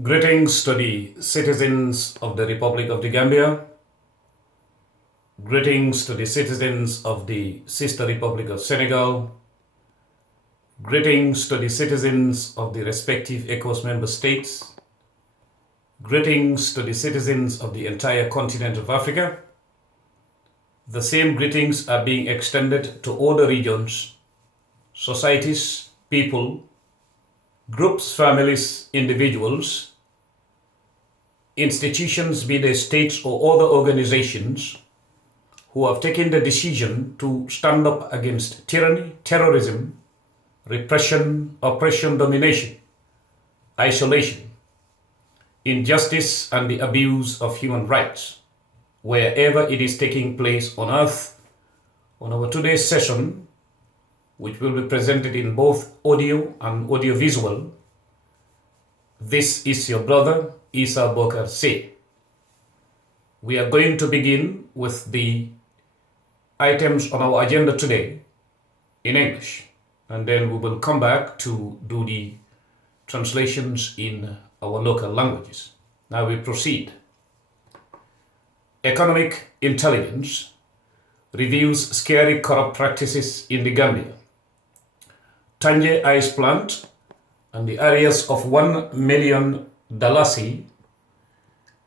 Greetings to the citizens of the Republic of the Gambia. Greetings to the citizens of the sister Republic of Senegal. Greetings to the citizens of the respective ECOWAS member states. Greetings to the citizens of the entire continent of Africa. The same greetings are being extended to all the regions, societies, people, groups, families, individuals, institutions, be they states or other organizations, who have taken the decision to stand up against tyranny, terrorism, repression, oppression, domination, isolation, injustice, and the abuse of human rights, wherever it is taking place on earth. On our today's session, which will be presented in both audio and audiovisual, this is your brother, ESSA BOKARR. We are going to begin with the items on our agenda today in English, and then we will come back to do the translations in our local languages. Now we proceed. Economic intelligence reviews scary corrupt practices in the Gambia. Tanje Ice Plant and the areas of $1 million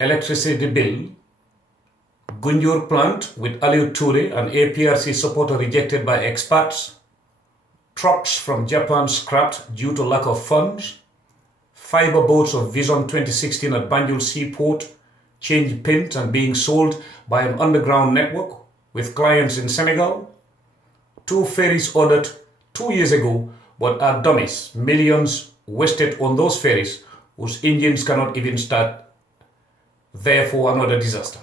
electricity bill, Gunjur plant with Aliou Toure and APRC supporter rejected by experts, trucks from Japan scrapped due to lack of funds, fiber boats of Vision 2016 at Banjul Seaport changed pins and being sold by an underground network with clients in Senegal, 2 ferries ordered 2 years ago but are dummies, millions wasted on those ferries whose engines cannot even start, therefore another disaster.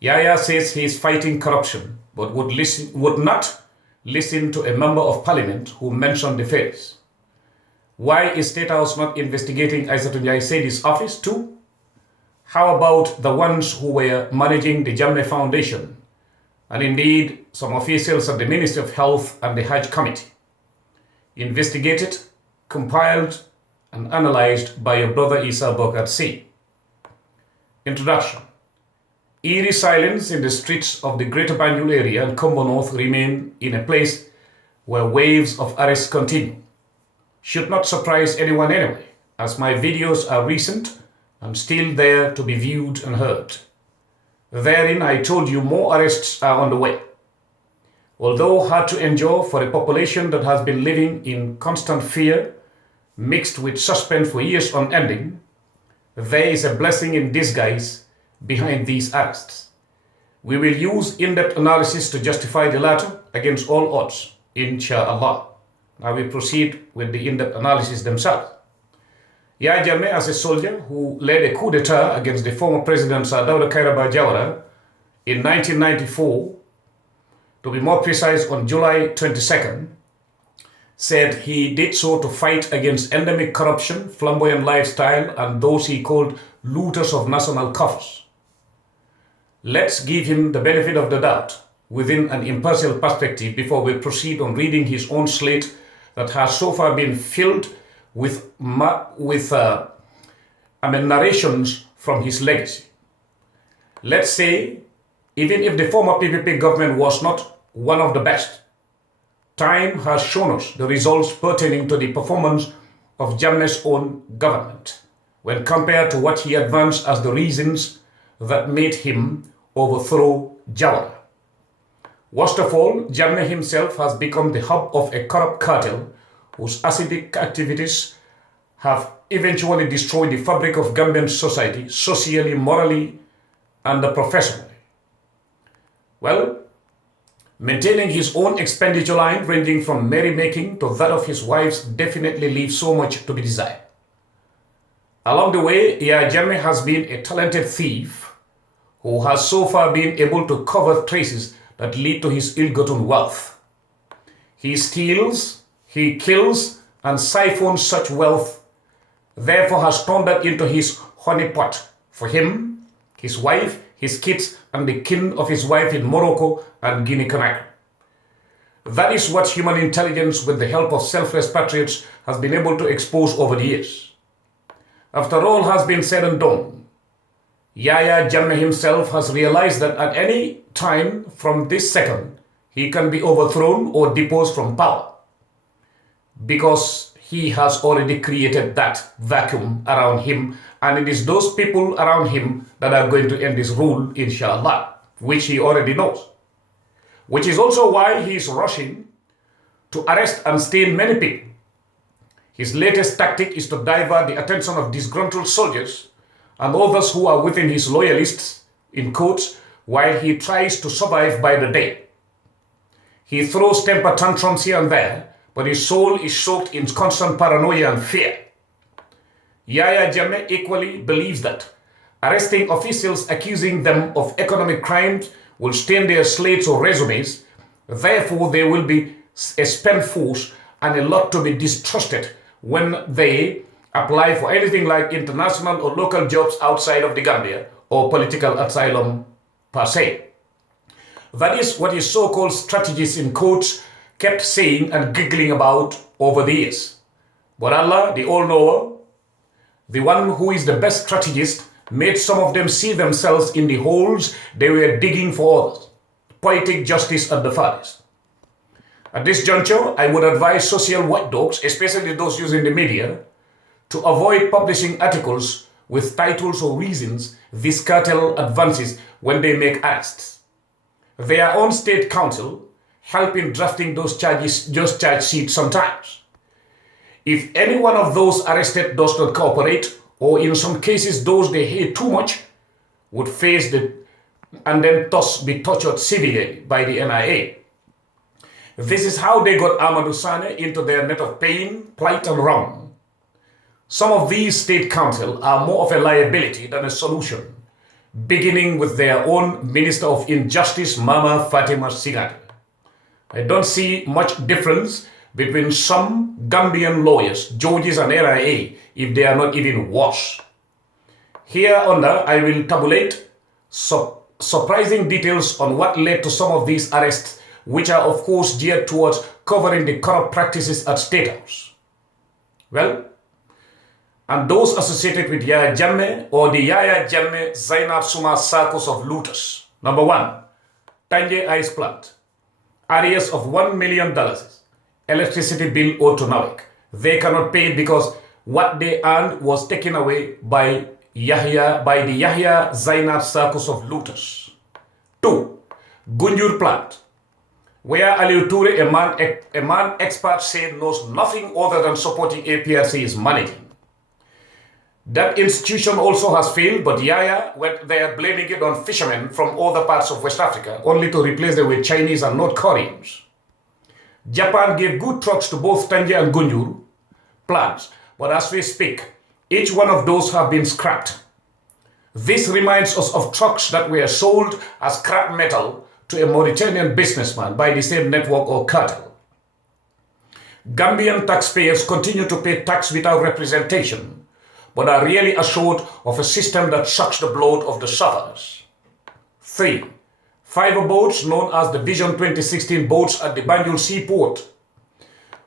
Yaya says he is fighting corruption but would not listen to a member of parliament who mentioned the ferries. Why is State House not investigating Aissatou Njie Seydi's office too? How about the ones who were managing the Jammeh Foundation and indeed some officials at the Ministry of Health and the Hajj Committee? Investigated, compiled, and analyzed by your brother ESSA BOKARR. Introduction. Eerie silence in the streets of the Greater Banjul area and Kombo North remain in a place where waves of arrests continue. Should not surprise anyone anyway, as my videos are recent and still there to be viewed and heard. Therein I told you more arrests are on the way. Although hard to endure for a population that has been living in constant fear, mixed with suspense for years unending, there is a blessing in disguise behind these arrests. We will use in-depth analysis to justify the latter against all odds, inshallah. Now we proceed with the in-depth analysis themselves. Yahya Jammeh, as a soldier who led a coup d'etat against the former president Sir Dawda Kairaba Jawara in 1994, to be more precise on July 22nd, said he did so to fight against endemic corruption, flamboyant lifestyle, and those he called looters of national coffers. Let's give him the benefit of the doubt. within an impartial perspective before we proceed on reading his own slate that has so far been filled with narrations from his legacy. Let's say, even if the former PPP government was not one of the best, time has shown us the results pertaining to the performance of Jammeh's own government when compared to what he advanced as the reasons that made him overthrow Jawara. Worst of all, Jammeh himself has become the hub of a corrupt cartel whose acidic activities have eventually destroyed the fabric of Gambian society, socially, morally, and professionally. Well, maintaining his own expenditure line ranging from merrymaking to that of his wives definitely leaves so much to be desired. Along the way, Yahya Jammeh has been a talented thief who has so far been able to cover traces that lead to his ill-gotten wealth. He steals, he kills, and siphons such wealth, therefore has turned that into his honeypot for him, his wife, his kids, and the kin of his wife in Morocco and Guinea-Conakry. That is what human intelligence, with the help of selfless patriots, has been able to expose over the years. After all has been said and done, Yahya Jammeh himself has realized that at any time from this second, he can be overthrown or deposed from power, because he has already created that vacuum around him, and it is those people around him that are going to end his rule, inshallah, which he already knows. Which is also why he is rushing to arrest and stain many people. His latest tactic is to divert the attention of disgruntled soldiers and others who are within his loyalists, in quotes, while he tries to survive by the day. He throws temper tantrums here and there, but his soul is soaked in constant paranoia and fear. Yahya Jammeh equally believes that arresting officials accusing them of economic crimes will stain their slates or resumes, therefore there will be a spent force and a lot to be distrusted when they apply for anything like international or local jobs outside of the Gambia or political asylum per se. That is what his so-called strategists in quotes kept saying and giggling about over the years. But Allah, the all-knower, the one who is the best strategist, made some of them see themselves in the holes they were digging for others. Poetic justice at the farthest. At this juncture, I would advise social watchdogs, especially those using the media, to avoid publishing articles with titles or reasons this cartel advances when they make arrests. Their own state council help in drafting those charges, just charge sheets sometimes. If any one of those arrested does not cooperate, or in some cases those they hate too much, would face and then thus be tortured civilly by the NIA. This is how they got Amadou Sane into their net of pain, plight, and wrong. Some of these state council are more of a liability than a solution, beginning with their own Minister of Injustice, Mama Fatima Sigati. I don't see much difference between some Gambian lawyers, judges, and NIA if they are not even worse. Here under, I will tabulate surprising details on what led to some of these arrests, which are of course geared towards covering the corrupt practices at State House. Well, and those associated with Yahya Jammeh or the Yahya Jammeh Zainab Suma circus of looters. Number 1, Tanje Ice Plant. Arrears of $1 million. Electricity bill owed to NAWEC. They cannot pay because what they earned was taken away by the Yahya Zainab circus of looters. 2, Gunjur Plant, where Aliou Toure, a man experts say knows nothing other than supporting APRC, is managing. That institution also has failed, but Yahya, they are blaming it on fishermen from other parts of West Africa, only to replace them with Chinese and North Koreans. Japan gave good trucks to both Tanje and Gunjur plants, but as we speak, each one of those have been scrapped. This reminds us of trucks that were sold as scrap metal to a Mauritanian businessman by the same network or cartel. Gambian taxpayers continue to pay tax without representation, but are really assured of a system that sucks the blood of the sufferers. 3, Fiber boats known as the Vision 2016 boats at the Banjul Seaport.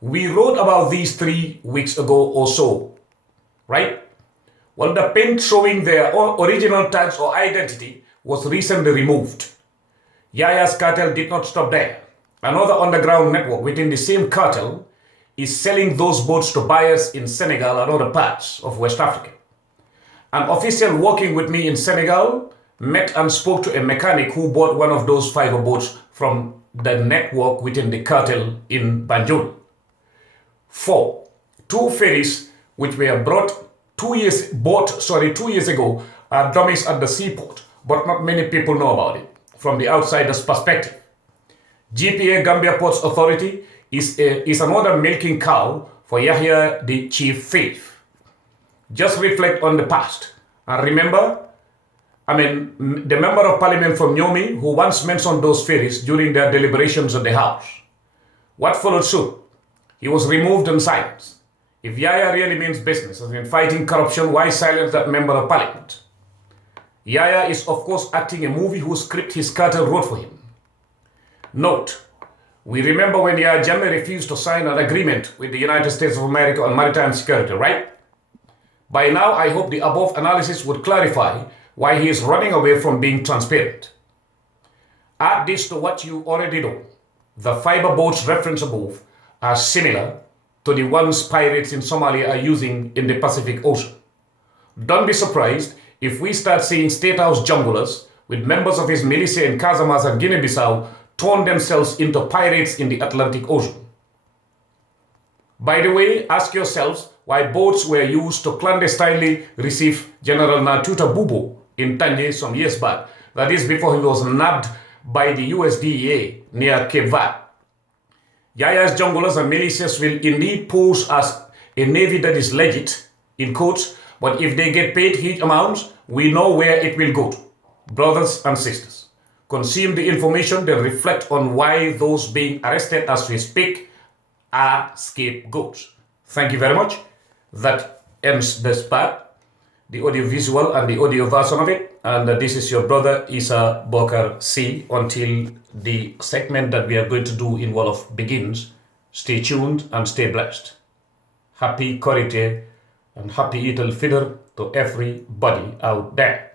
We wrote about these 3 weeks ago or so, right? Well, the paint showing their original tags or identity was recently removed. Yaya's cartel did not stop there. Another underground network within the same cartel is selling those boats to buyers in Senegal and other parts of West Africa. An official working with me in Senegal met and spoke to a mechanic who bought one of those fiber boats from the network within the cartel in Banjul. 4. 2 ferries which were bought 2 years ago are dummies at the seaport, but not many people know about it from the outsider's perspective. GPA Gambia Ports Authority is another milking cow for Yahya the chief thief. Just reflect on the past and remember, the member of parliament from Nyomi who once mentioned those ferries during their deliberations at the house. What followed suit? He was removed and silenced. If Yahya really means business as in fighting corruption, why silence that member of parliament? Yahya is of course acting a movie whose script his cartel wrote for him. Note, we remember when Yahya Jammeh refused to sign an agreement with the United States of America on maritime security, right? By now, I hope the above analysis would clarify why he is running away from being transparent. Add this to what you already know. The fiber boats referenced above are similar to the ones pirates in Somalia are using in the Pacific Ocean. Don't be surprised if we start seeing State House junglers with members of his militia in Casamance and Guinea-Bissau turn themselves into pirates in the Atlantic Ocean. By the way, ask yourselves why boats were used to clandestinely receive General Natuta Bubo in Tanje some years back. That is before he was nabbed by the USDA near Cape Verde. Yaya's junglers and militias will indeed pose as a navy that is legit, in quotes, but if they get paid huge amounts, we know where it will go to. Brothers and sisters, consume the information, then reflect on why those being arrested as we speak are scapegoats. Thank you very much. That ends this part, the audiovisual and the audio version of it. And this is your brother, ESSA BOKARR C. Until the segment that we are going to do in Wolof begins, stay tuned and stay blessed. Happy Korite and happy Eid al-Fitr to everybody out there.